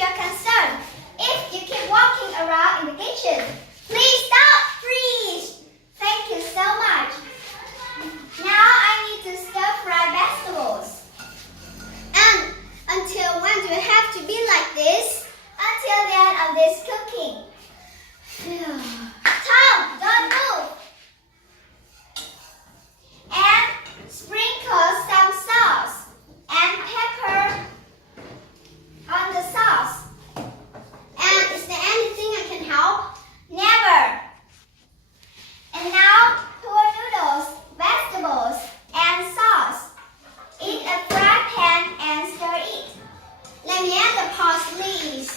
your concern. If you keep walking around in the kitchen, please stop, freeze. Thank you so much. Now I need to stir fry vegetables. And until when do you have to be like this? Until the end of this cooking. Tom, don't move. And sprinkle some sauce and pepper on the sauce. And is there anything I can help? Never. And now pour noodles, vegetables, and sauce in a fry pan and stir it. Let me add the parsley.